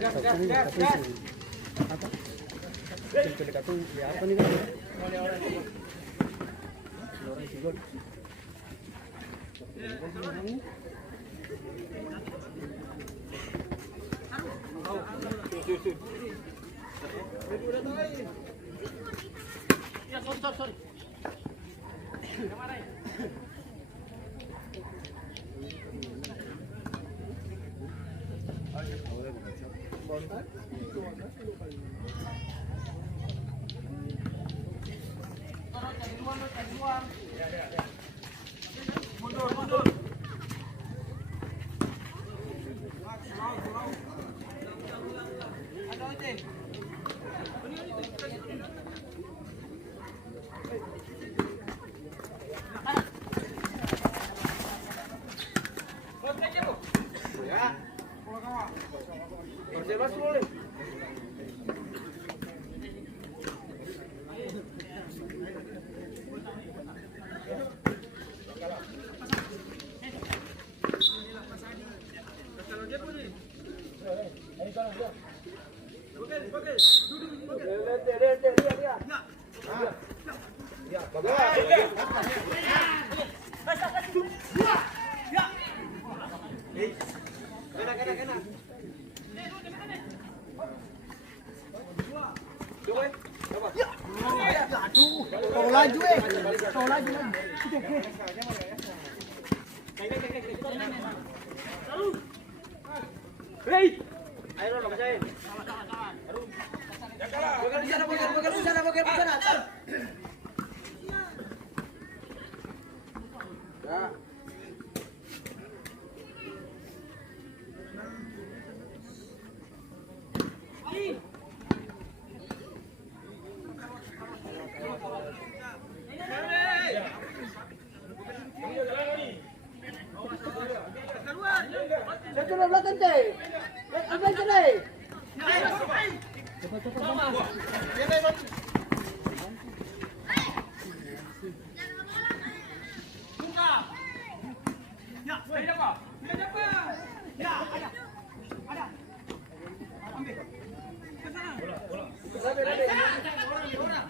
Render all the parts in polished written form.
Apa nih kan? Orang sigol. Ya, sorry. Mundur. Kau laju. Hei, ayo dong bacain. Bakal di sana. Ya. Satu belakang deh. Ambil deh. Cepat. Buka. Ya, sepeda apa? Ya, ada. Ambil. Ke sana. Bola. Bola.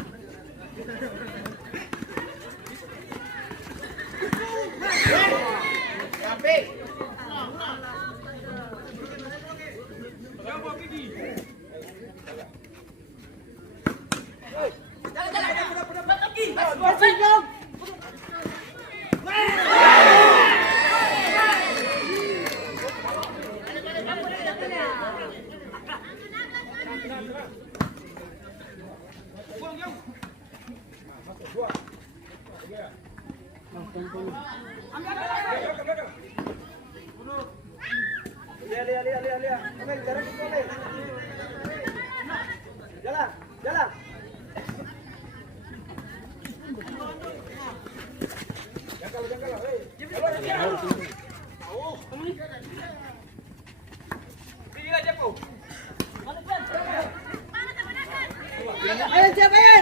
Sampai. Lihat. Oke, jalan ke sini. Jalan. Jangkal, hei. Pilih aja kau. Ayo, siap, ayo.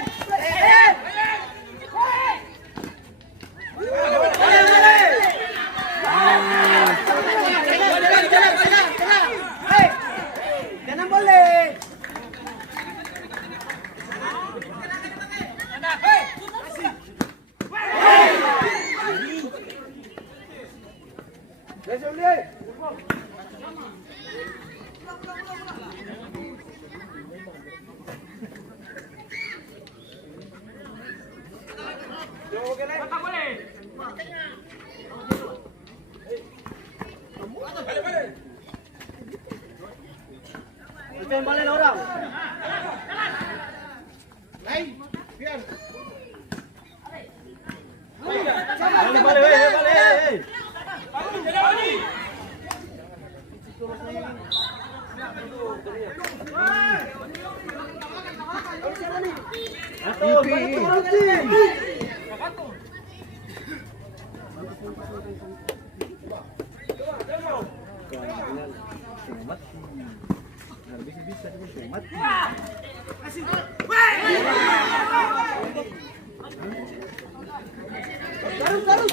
Balik orang. Biar. Balik.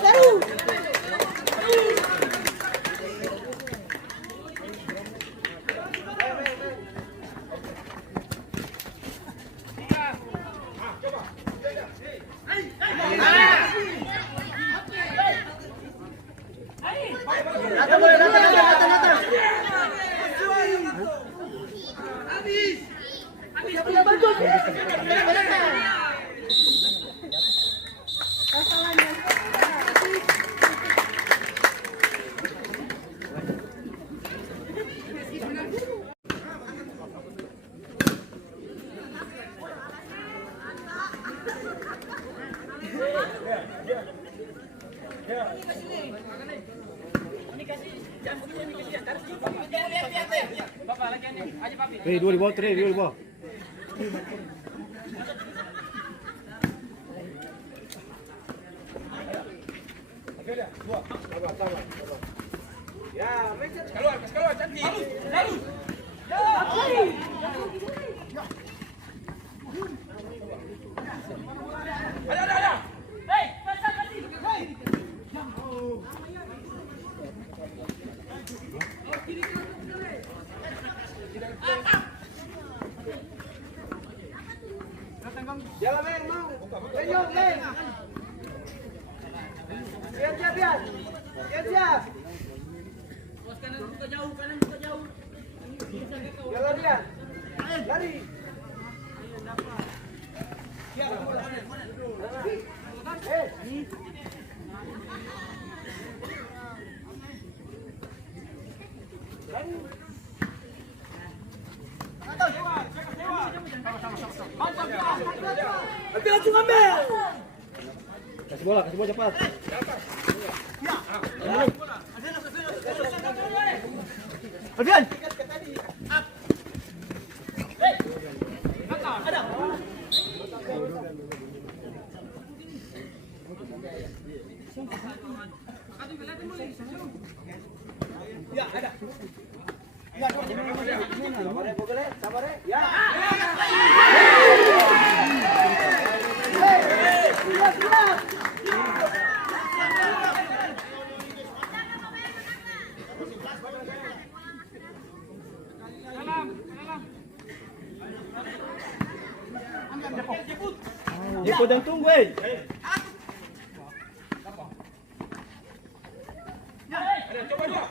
Taruh. Dua di bawah, dua di bawah. Keluar, cantik. Ada. Jalan men, mau. Lenyok, men. Biar. Siap. Kanan buka jauh. Jalan dia. Lari. Ambil. Kasih bola cepat. Alfian. Ya, ada. Sabar ya. Jeput dan tunggu, coba dia.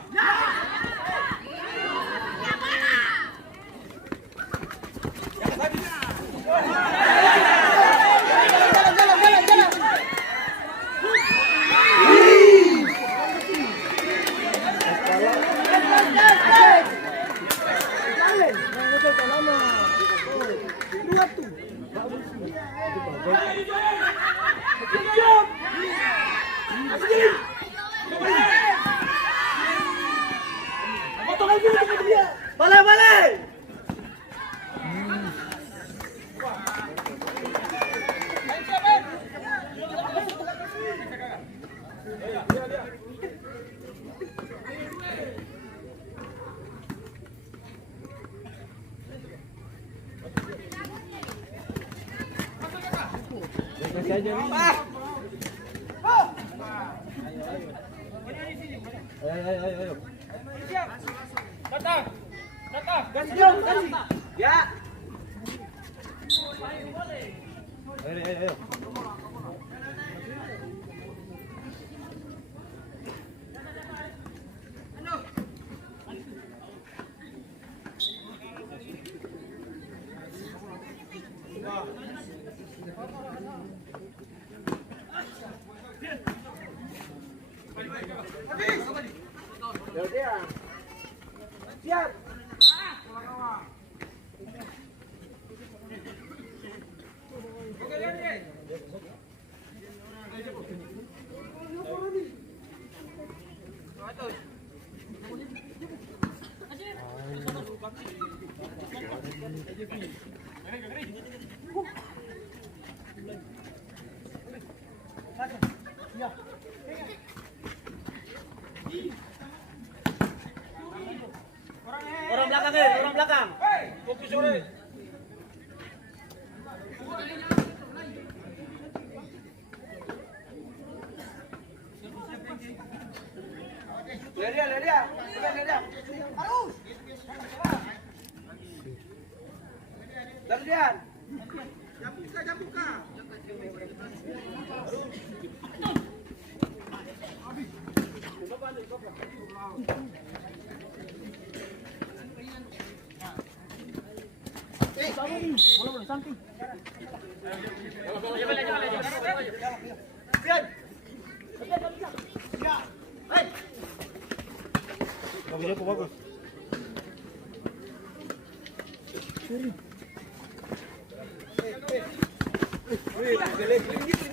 Balik. Ayo. Datang. Kasih. Ya. Ayo. Siap. Orang belakang. Fokus sore. Lihat. Harus. Lihat. Jam buka. Bagus ya, bagus. Wih, galing gitu.